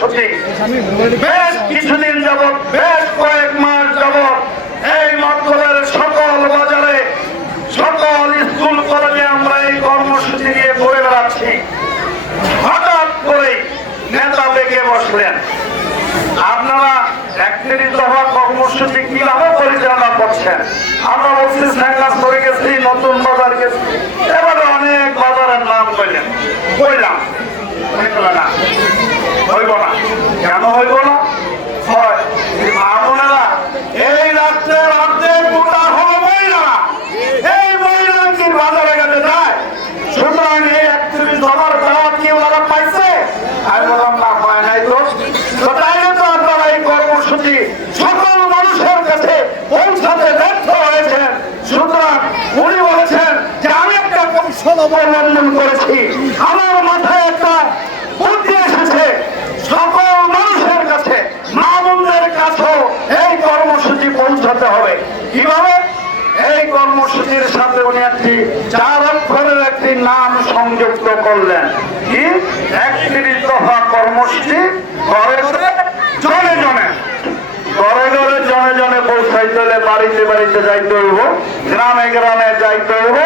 কর্মসূচি বেশ কিছুদিন যাবৎ, বেশ কয়েক মাস যাবৎ এই মধ্যের সকল বাজারে, সকল স্কুল, কলেজে আমরা এই কর্মসূচি নিয়ে ঘুরে বেড়াচ্ছি। হঠাৎ করে নেতা বেগে বসলেন। আপনারা একত্রিশ দফা কর্মসূচি কীভাবে পরিচালনা করছেন? আমরা বলছি স্যাঙ্গাস করে গেছি, নতুন বাজার গেছি। এবারে অনেক বাজারের নাম কইলেন। কইলাম মানুষের কাছে পৌঁছাতে ব্যর্থ হয়েছেন। সুতরাং উনি বলেছেন যে আমি একটা কৌশল অবলম্বন করেছি। আমার মাথায় একটা বুদ্ধি এসেছে সকল মানুষের কাছে মা বোনদের কাছেও এই কর্মসূচি পৌঁছাতে হবে। কীভাবে? এই কর্মসূচির সাথে উনি একটি চার অক্ষরের একটি নাম সংযুক্ত করলেন। কি? একত্রিশ দফা কর্মসূচি, ঘরে ঘরে জনে জনে। ঘরে ঘরে জনে জনে পৌঁছাইতে হলে বাড়িতে বাড়িতে যাইতে হইব, গ্রামে গ্রামে যাইতে হইব।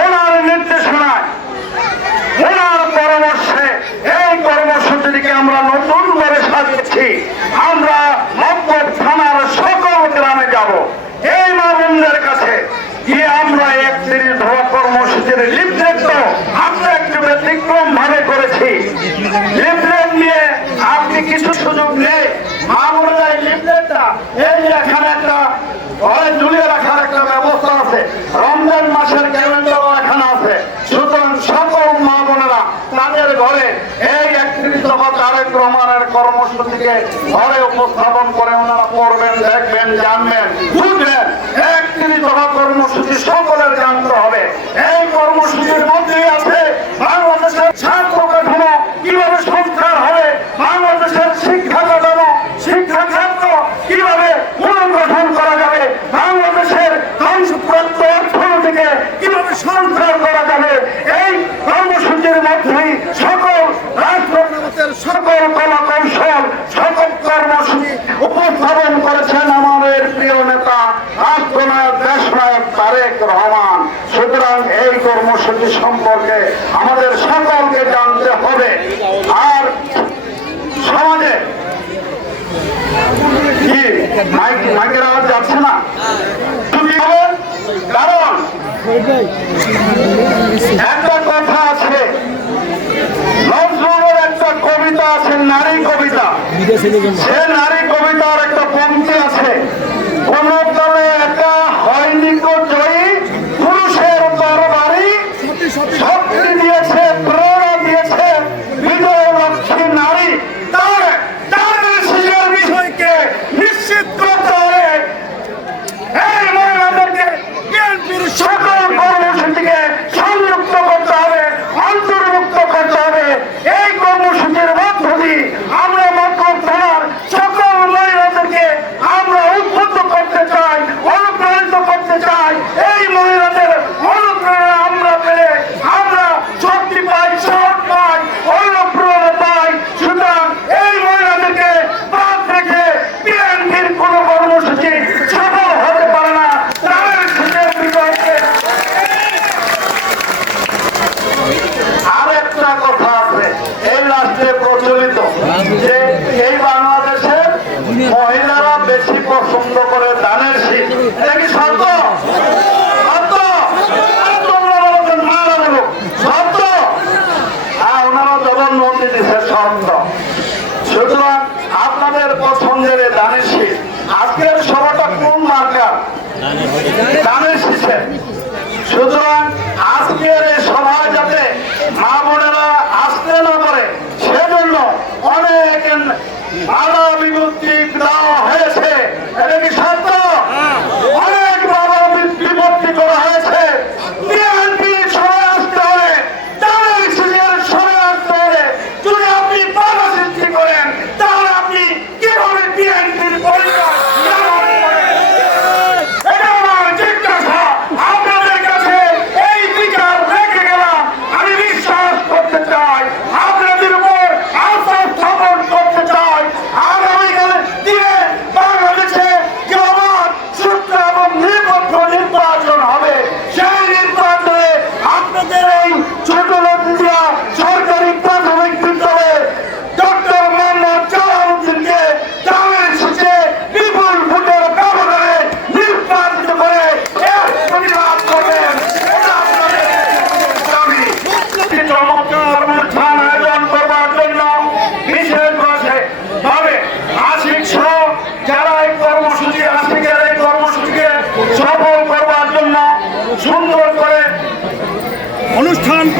ওনার নির্দেশনায়, ওনার পরামর্শে এই কর্মসূচিটিকে আমরা নতুন করে সাজিয়েছি আমরা মক্কব থানার সকল গ্রামে যাব এই মামুনদের কাছে গিয়ে আমরা একত্রিশ ধোয়া কর্মসূচির লিফলেট তো আমরা একটু ব্যতিক্রম ভাবে করেছি। লিফলেট নিয়ে আপনি কিছু সুযোগ নেই। লিফলেটটা একটা একটা সুতরাং সকল মা বোনেরা ঘরে এই কর্মসূচিকে ঘরে উপস্থাপন করে ওনারা পড়বেন, দেখবেন, জানবেন, বুঝবেন। দফা কর্মসূচি সকলের জানতে হবে এই কর্মসূচির মধ্যেই আছে বাংলাদেশের ছাত্র কাঠামো কীভাবে সংস্কার হবে বাংলাদেশের শিক্ষা কাঠামো শিক্ষা ক্ষেত্র কীভাবে পুনর্গঠন করা যাবে বাংলাদেশের ধ্বংসপ্রাপ্ত অর্থনীতিকে কীভাবে সংস্কার করা যাবে এই কর্মসূচির সকল রাষ্ট্রের সকল কলা কৌশল সকল কর্মসূচি উপস্থাপন করেছেন আমাদের প্রিয় নেতা রাষ্ট্রনায়ক, দেশনায়ক তারেক রহমান। সুতরাং এই কর্মসূচি সম্পর্কে আমাদের সকলকে জানতে হবে। আর সমাজে মাইকের আওয়াজ যাচ্ছে না? কারণ একটা কথা আছে নজরুলের একটা কবিতা আছে নারী কবিতা নারী কবিতার একটা পঙ্ক্তি আছে। কোন দলে একা হয়নি কো জয়ী পুরুষের তরবারি শক্তি দিয়েছে প্রেরণা দিয়েছে বিজয় লক্ষ্মী নারী তার তার শিশুর বিষয়কে নিশ্চিত করতে হবে এই মহিলাদেরকে বিএনপির সকল কর্মসূচিকে সংযুক্ত করতে হবে অন্তর্ভুক্ত করতে হবে এই কর্মসূচির মধ্য দিয়ে আমরা মক্কব থানার সকল মহিলাদেরকে আমরা উদ্বুদ্ধ করতে চাই অনুপ্রাণিত করতে চাই এই মহিলাদের অনুপ্রেরণা আমরা পেলে আমরা শক্তি পাই সাহস পাই অনুপ্রেরণা পাই সুতরাং এই মহিলাদেরকে বাদ রেখে বিএনপির কোনো কর্মসূচি সফল হতে পারে না তাদের সুযোগ বিজয়কে আরেকটা কথা আছে এই রাষ্ট্রে প্রচলিত যে এই বাংলাদেশের মহিলারা বেশি পছন্দ করে দানের শীত এটা কি সত্য সত্য আর তোমরা বলো যে মারা দেবো সত্য হ্যাঁ ওনারা জবানবন্দি দিচ্ছে সত্য সুতরাং আপনাদের পছন্দের এই দানের শীত আজকের সভাটা কোন মার্কার সুতরাং আজকের এই যাতে মা বোনেরা আসতে না পারে সেজন্য অনেক বাধা বিভক্তি এই